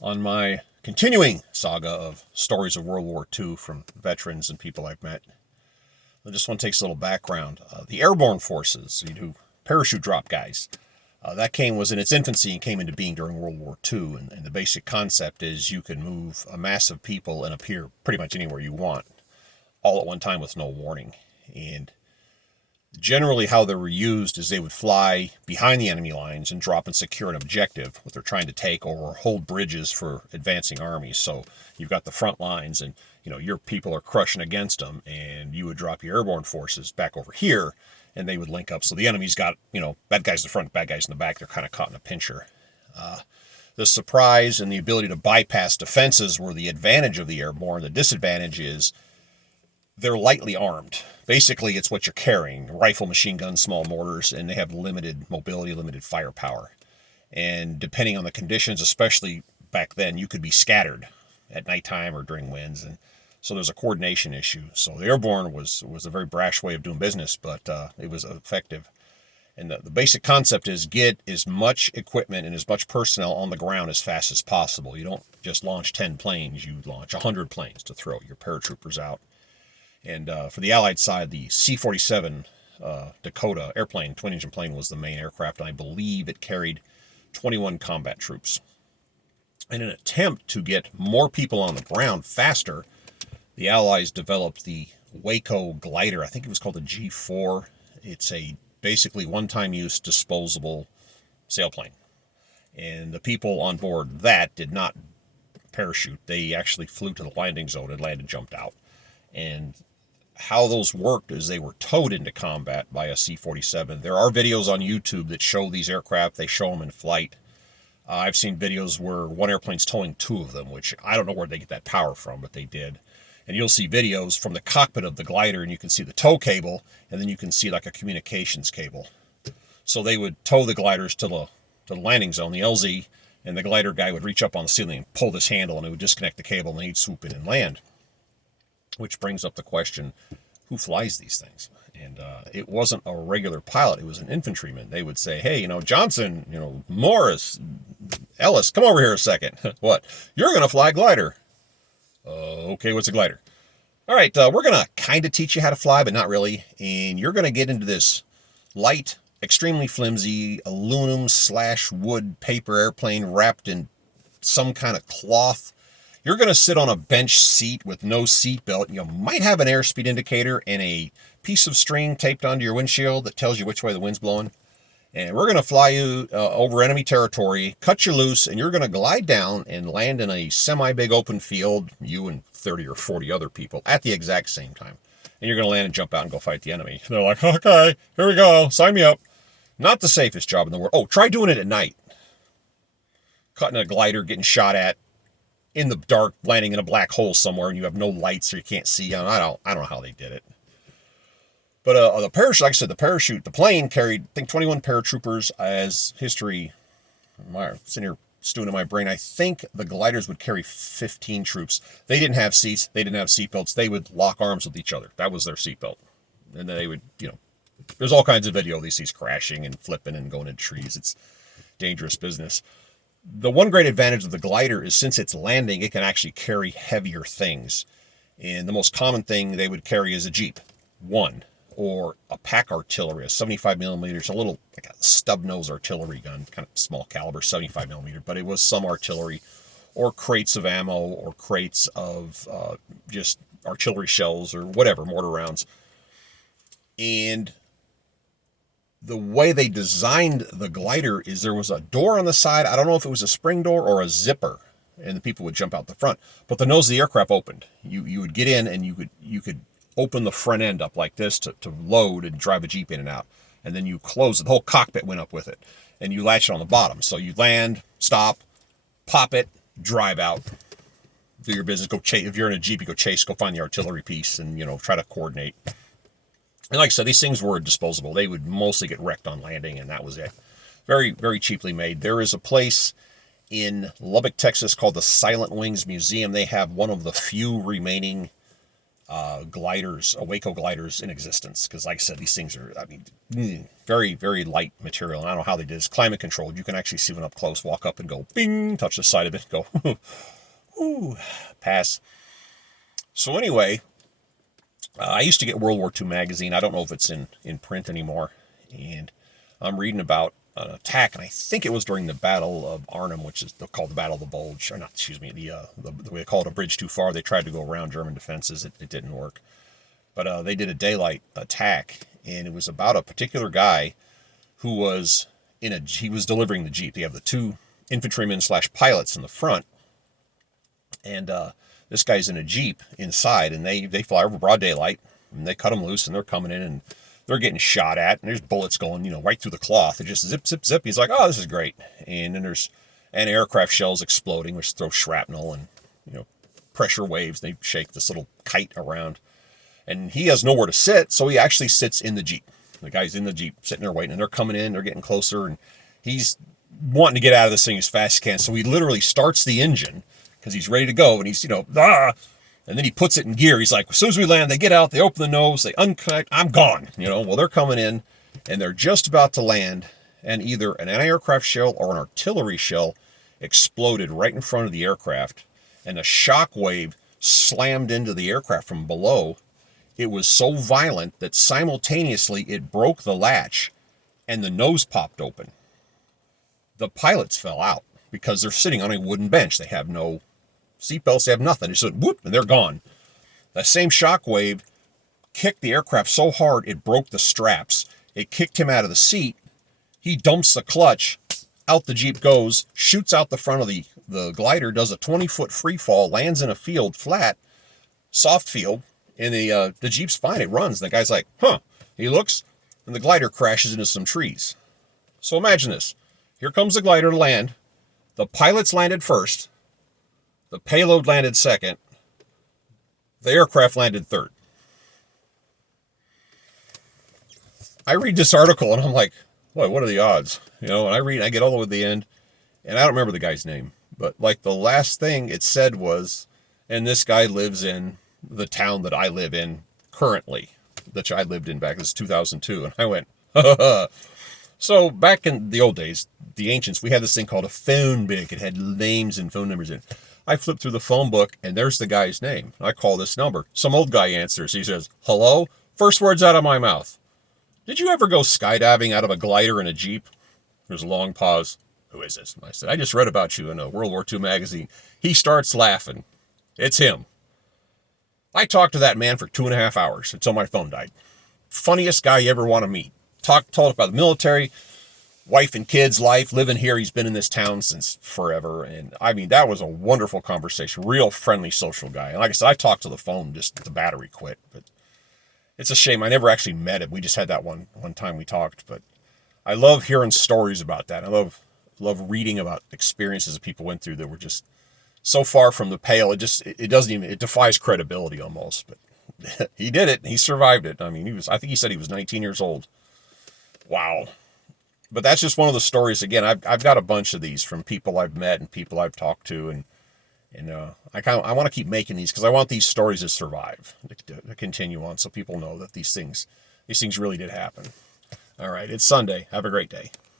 On my continuing saga of stories of World War II from veterans and people I've met, this one takes a little background. The airborne forces, you do parachute drop guys, was in its infancy and came into being during World War II. And the basic concept is you can move a mass of people and appear pretty much anywhere you want, all at one time with no warning. And generally, how they were used is they would fly behind the enemy lines and drop and secure an objective, what they're trying to take, or hold bridges for advancing armies. So you've got the front lines, and your people are crushing against them, and you would drop your airborne forces back over here, and they would link up. So the enemy's got bad guys in the front, bad guys in the back. They're kind of caught in a pincher. The surprise and the ability to bypass defenses were the advantage of the airborne. The disadvantage is they're lightly armed. Basically, it's what you're carrying: rifle, machine guns, small mortars, and they have limited mobility, limited firepower. And depending on the conditions, especially back then, you could be scattered at nighttime or during winds. And so there's a coordination issue. So the airborne was a very brash way of doing business, but it was effective. And the basic concept is get as much equipment and as much personnel on the ground as fast as possible. You don't just launch 10 planes, you launch 100 planes to throw your paratroopers out. And for the Allied side, the C-47 Dakota airplane, twin-engine plane, was the main aircraft, and I believe it carried 21 combat troops. In an attempt to get more people on the ground faster, the Allies developed the Waco glider. I think it was called the G4. It's a basically one-time use disposable sailplane. And the people on board that did not parachute. They actually flew to the landing zone and landed, jumped out. And how those worked is they were towed into combat by a C-47. There are videos on YouTube that show these aircraft. They show them in flight. I've seen videos where one airplane's towing two of them, which I don't know where they get that power from, but they did. And you'll see videos from the cockpit of the glider, and you can see the tow cable, and then you can see like a communications cable. So they would tow the gliders to the landing zone, the LZ, and the glider guy would reach up on the ceiling and pull this handle, and it would disconnect the cable, and then he'd swoop in and land. Which brings up the question, who flies these things? And it wasn't a regular pilot. It was an infantryman. They would say, hey, Johnson, Morris, Ellis, come over here a second. What? You're going to fly a glider. Okay, what's a glider? All right, we're going to kind of teach you how to fly, but not really. And you're going to get into this light, extremely flimsy aluminum/wood paper airplane wrapped in some kind of cloth. You're going to sit on a bench seat with no seat belt. You might have an airspeed indicator and a piece of string taped onto your windshield that tells you which way the wind's blowing. And we're going to fly you over enemy territory, cut you loose, and you're going to glide down and land in a semi-big open field, you and 30 or 40 other people, at the exact same time. And you're going to land and jump out and go fight the enemy. And they're like, okay, here we go, sign me up. Not the safest job in the world. Oh, try doing it at night. Cutting a glider, getting shot at, in the dark, landing in a black hole somewhere, and you have no lights or you can't see. I don't know how they did it. But the parachute, like I said, the plane carried, I think, 21 paratroopers. As history, sitting here stewing in my brain, I think the gliders would carry 15 troops. They didn't have seats. They didn't have seatbelts. They would lock arms with each other. That was their seatbelt. And then they would, there's all kinds of video of these things crashing and flipping and going into trees. It's dangerous business. The one great advantage of the glider is since it's landing, it can actually carry heavier things. And the most common thing they would carry is a Jeep, one, or a pack artillery, a 75 millimeters, a little like a stub nose artillery gun, kind of small caliber, 75 millimeter, but it was some artillery, or crates of ammo, or crates of just artillery shells, or whatever, mortar rounds. And the way they designed the glider is there was a door on the side. I don't know if it was a spring door or a zipper, and the people would jump out the front. But the nose of the aircraft opened. You would get in, and you could open the front end up like this to load and drive a Jeep in and out. And then you close it. The whole cockpit went up with it. And you latch it on the bottom. So you land, stop, pop it, drive out, do your business, go chase. If you're in a Jeep, you go chase, go find the artillery piece, and try to coordinate. And like I said, these things were disposable. They would mostly get wrecked on landing, and that was it. Very, very cheaply made. There is a place in Lubbock, Texas called the Silent Wings Museum. They have one of the few remaining gliders, Waco gliders in existence. Because, like I said, these things are, very, very light material. And I don't know how they did. It's climate controlled. You can actually see one up close, walk up and go, bing, touch the side of it, go, ooh, pass. So anyway, I used to get World War II magazine. I don't know if it's in print anymore. And I'm reading about an attack, and I think it was during the Battle of Arnhem, which is called the Battle of the Bulge, or not, excuse me, the way they call it, a bridge too far. They tried to go around German defenses. It didn't work. But they did a daylight attack, and it was about a particular guy who was he was delivering the Jeep. They have the two infantrymen / pilots in the front, and this guy's in a Jeep inside, and they fly over broad daylight, and they cut him loose, and they're coming in, and they're getting shot at, and there's bullets going, right through the cloth. It just zip, zip, zip. He's like, oh, this is great. And then there's anti-aircraft shells exploding, which throw shrapnel and, pressure waves. They shake this little kite around. And he has nowhere to sit, so he actually sits in the Jeep. The guy's in the Jeep, sitting there waiting, and they're coming in, they're getting closer, and he's wanting to get out of this thing as fast as he can. So he literally starts the engine because he's ready to go, and he's, and then he puts it in gear. He's like, as soon as we land, they get out, they open the nose, they unconnect, I'm gone. Well, they're coming in, and they're just about to land, and either an anti-aircraft shell or an artillery shell exploded right in front of the aircraft, and a shock wave slammed into the aircraft from below. It was so violent that simultaneously it broke the latch, and the nose popped open. The pilots fell out because they're sitting on a wooden bench. They have no seatbelts, they have nothing. They just went whoop, and they're gone. That same shock wave kicked the aircraft so hard it broke the straps. It kicked him out of the seat. He dumps the clutch. Out the Jeep goes, shoots out the front of the glider, does a 20-foot free fall, lands in a field flat, soft field, and the Jeep's fine. It runs. And the guy's like, huh. He looks, and the glider crashes into some trees. So imagine this. Here comes the glider to land. The pilots landed first. The payload landed second. The aircraft landed third. I read this article and I'm like, boy, what are the odds? And I get all the way to the end, and I don't remember the guy's name, but like the last thing it said was, and this guy lives in the town that I live in currently, that I lived in back, this is 2002. And I went, So back in the old days, the ancients, we had this thing called a phone book. It had names and phone numbers in it. I flipped through the phone book, and there's the guy's name. I call this number. Some old guy answers. He says, hello? First words out of my mouth. Did you ever go skydiving out of a glider in a Jeep? There's a long pause. Who is this? And I said, I just read about you in a World War II magazine. He starts laughing. It's him. I talked to that man for 2.5 hours until my phone died. Funniest guy you ever want to meet. Told about the military, wife and kids, life, living here. He's been in this town since forever. And that was a wonderful conversation. Real friendly, social guy. And like I said, I talked to the phone, just the battery quit. But it's a shame. I never actually met him. We just had that one time we talked. But I love hearing stories about that. I love reading about experiences that people went through that were just so far from the pale. It defies credibility almost. But he did it. He survived it. I think he said he was 19 years old. Wow. But that's just one of the stories. Again, I've got a bunch of these from people I've met and people I've talked to, and I want to keep making these because I want these stories to survive, to continue on, so people know that these things really did happen. All right, it's Sunday. Have a great day.